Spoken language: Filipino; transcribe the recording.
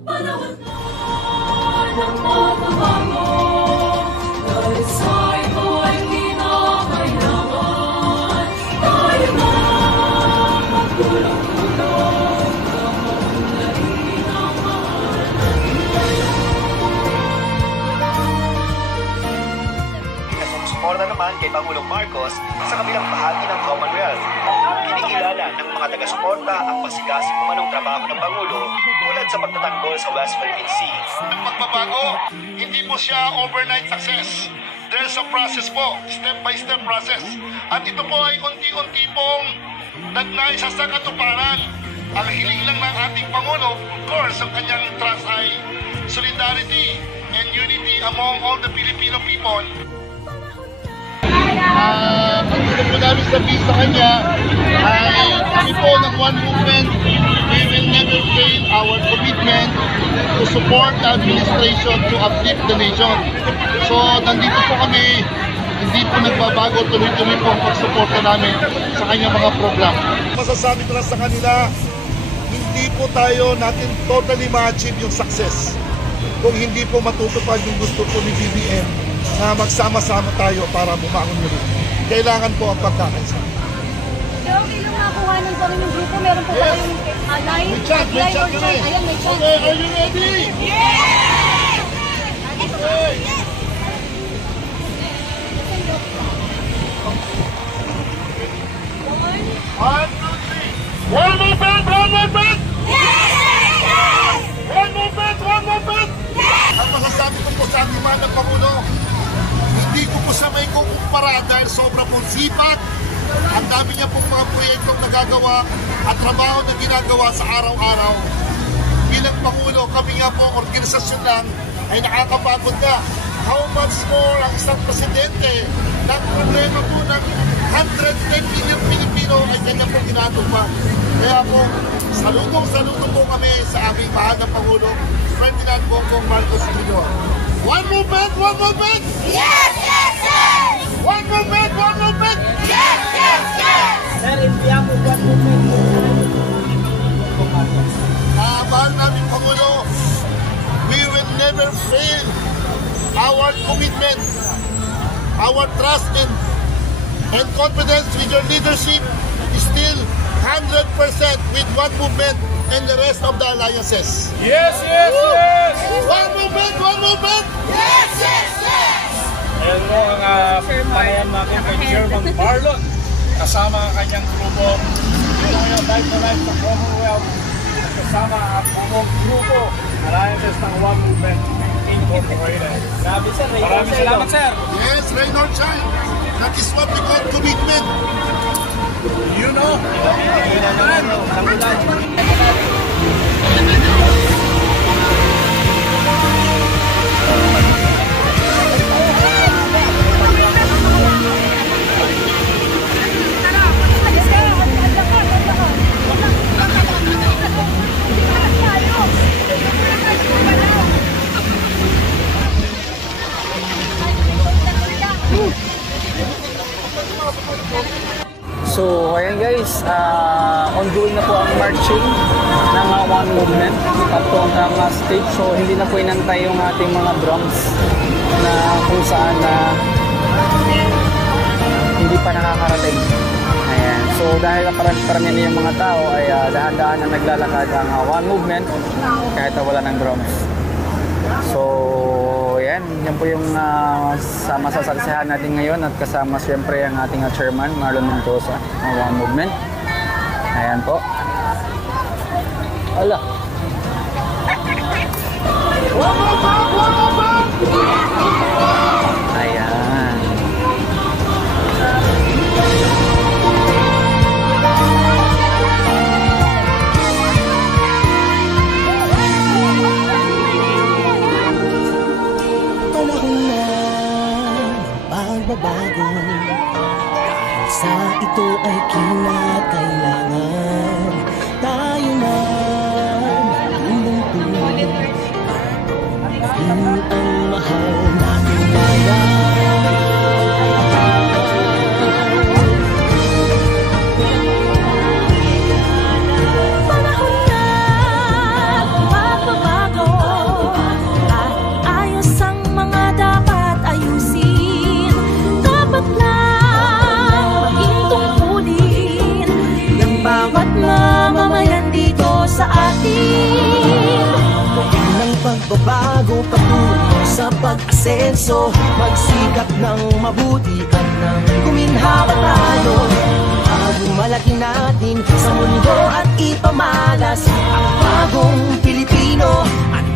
Panahon na ng pagbabago, dalisay mo'y kinakailangan. Tayo na magtulong-tulong, kamulain ang mahal na Sumusuporta naman kay Pangulong Marcos sa kabilang bahagi ng Commonwealth. Kinikilala ng mga taga-suporta ang masigasig umanong trabaho ng Pangulo tulad sa pagtatanggol sa West Philippine Sea. Ang pagbabago, hindi po siya overnight success. There's a process po, step-by-step process. At ito po ay unti-unti pong nagnais sa katuparan. Ang hiling lang ng ating Pangulo, of course, ang kanyang trust ay solidarity and unity among all the Filipino people. Ang gusto po namin sabihin sa kanya ay kami po ng One Movement, we will never fail our commitment to support the administration to uplift the nation. So nandito po kami, hindi po nagbabago, tuloy-tuloy po ang pagsuporta namin sa kanyang mga program. Masasabi ko lang sa kanila, hindi po tayo natin totally ma-achieve yung success kung hindi po matutupad yung gusto po ni BBM na magsama-sama tayo para bumangon muli. Kailangan po ang pagkakaisa. Okay lang makakuhanan po rin yung grupo. Meron po ba kayong line? May chat Ayan, may chat. Okay, are you ready? Yes! Okay. One, two, three. One movement, one movement! Yes! One movement, one movement! Yes! Ang masasabi ko po sa ating mga Pangulo, hindi ko po siya may kukumpara dahil sobra pong sipat. Ang dami niya pong mga proyektong nagagawa at trabaho na ginagawa sa araw-araw. Bilang Pangulo, kami nga po, organisasyon lang, ay nakakapagod na. How much more ang isang presidente ng problema po ng 110 million Pilipino ay kanya po ginagawa. Kaya po, saludo po kami sa aming mahal na Pangulo, Ferdinand Bongbong Marcos Jr. One movement, one movement! Yes, yes, yes! One movement, one movement! Yes, yes, yes! Sir, hindi ako one movement. Mahal namin Pangulo, we will never fail our commitment, our trust and confidence with your leadership is still 100% with One Movement and the rest of the alliances. Yes, yes, yes! One movement, one movement! Yes, yes, yes! Ayan po ang panayan natin kay Chairman Marlon kasama ang kanyang grupo. Dito ngayon, live na live sa Commonwealth. Kasama ang buong grupo alliances ng One Movement Incorporated. Maraming salamat, sir. Yes, rain or shine. That is what we call commitment. You know, So, ayan guys, ongoing na po ang marching ng One Movement at po ang stage. So, hindi na po inantay yung ating mga drums na kung saan hindi pa nakakarating. Ayan. So, dahil parami na yung mga tao ay dahan-dahan na naglalakad ang One Movement kahit wala ng drums. So, yan po yung masasaksihan natin ngayon at kasama siyempre ang ating chairman Marlon Mendoza ng One Movement. Ayan po. Ala. Ayan. Pagbabago dahil sa ito ay kinakailangan tayo na lumulong ang mahal nating bayan. Panahon na magbabago pagbabago patungo sa pag-asenso. Magsikap ng mabuti at nang guminhawa tayo. Bagong malaki natin sa mundo at ipamalas ang bagong Pilipino at